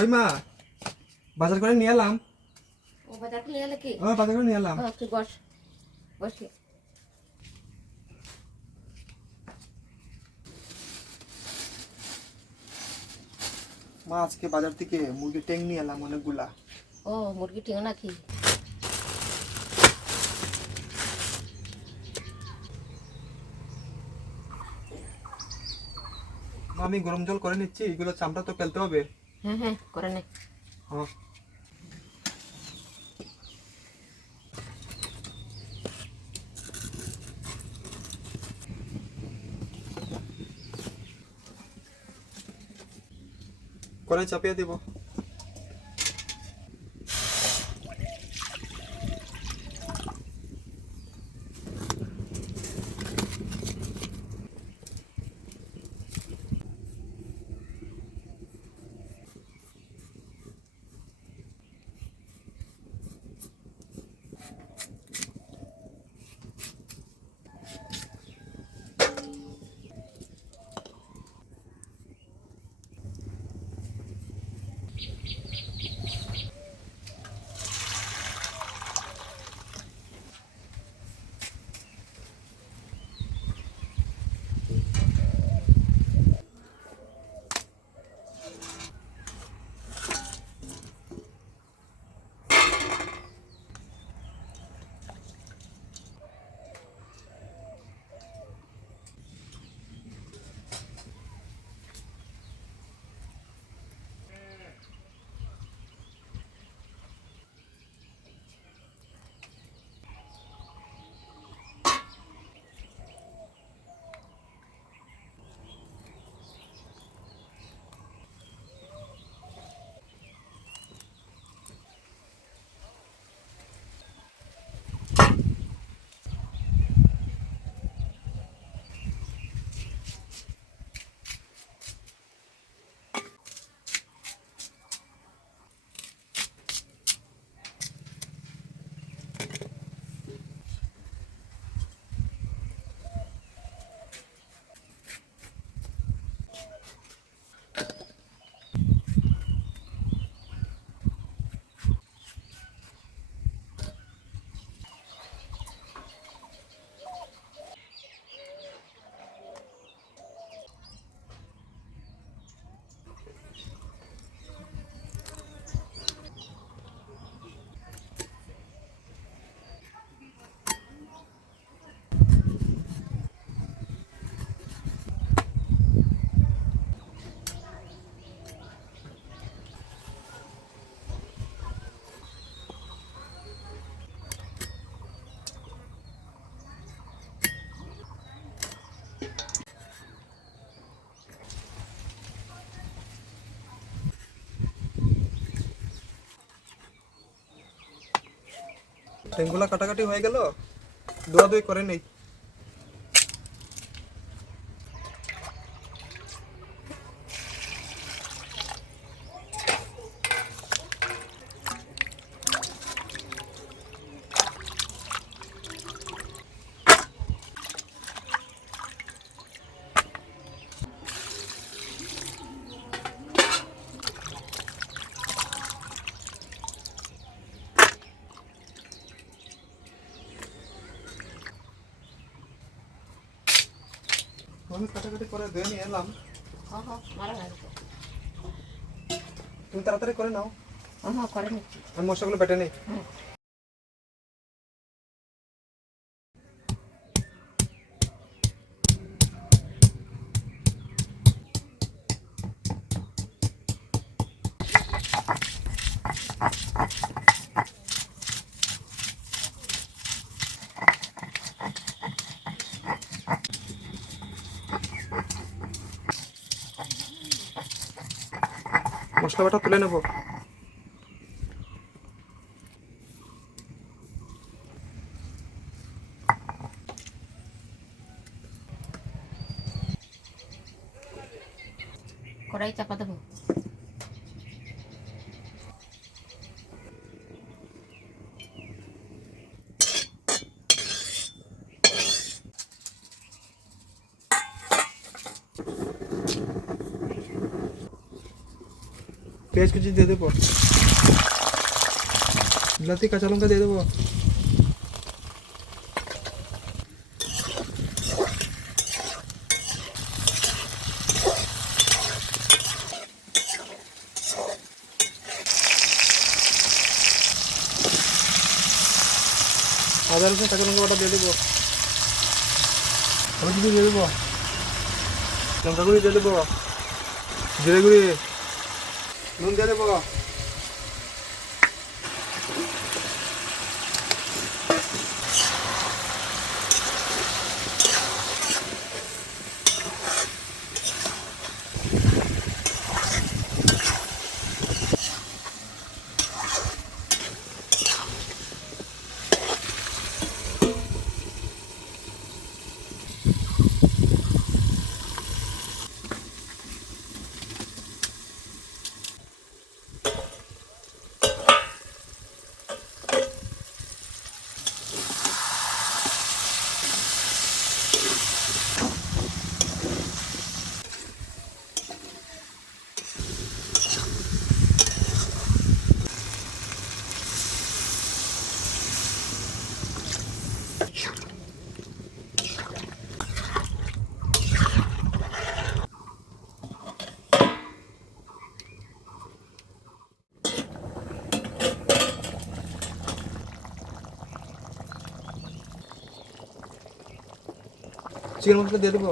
কই মা বাজার করে নিয়ে এলাম। ও বাজার করে নিয়ে এলে কি? বাজার করে নিয়ে এলাম। তুই বস বস। মা আজকে বাজার থেকে মুরগির ট্যাং নিয়ে এলাম অনেকগুলা। ও মুরগি ঠিক নাকি? মা আমি গরম জল করে নিচ্ছি, এগুলো চামড়া তো ফেলতে হবে। হ্যাঁ হ্যাঁ করে নে। হ্যাঁ করে চাপিয়ে দিব। ট্যাংগুলা কাটাকাটি হয়ে গেল, ধোয়াধুয়ি করে নেই। আমি কাটাকাটি করে ধুয়ে নিয়ে এলাম। হ্যাঁ হ্যাঁ মারা গেল। তুমি তাড়াতাড়ি করে নাও। হ্যাঁ হ্যাঁ করে নিচ্ছি। আমি মশলাগুলো বেটে নেই। মশলা বাটা তুলে নেব। কড়াই চাপা দেবো। পেঁয়াজ কুচি দিয়ে দেবো, বিলাতি কাঁচা লঙ্কা দিয়ে দেবো, আদা রসুন কাঁচা লঙ্কা বাটা দিয়ে দেবো, হলুদ গুঁড়ি দিয়ে দেবো, লঙ্কা গুঁড়ি দিয়ে দেবো, জিরে গুঁড়ি, নুন দিয়ে দেবো, চিকেন মশলা দিয়ে দেবো,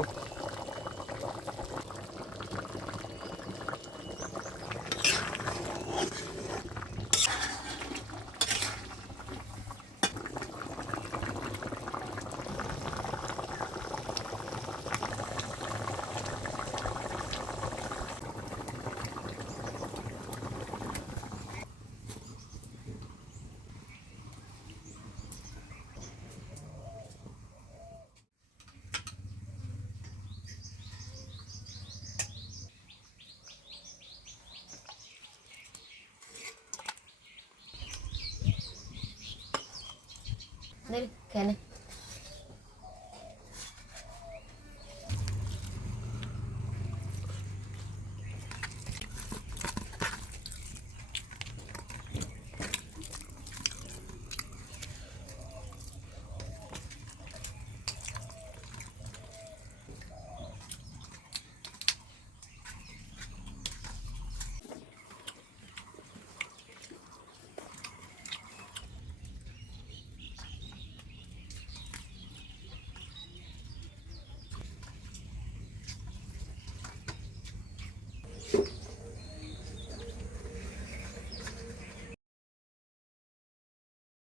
খেয়ে নে।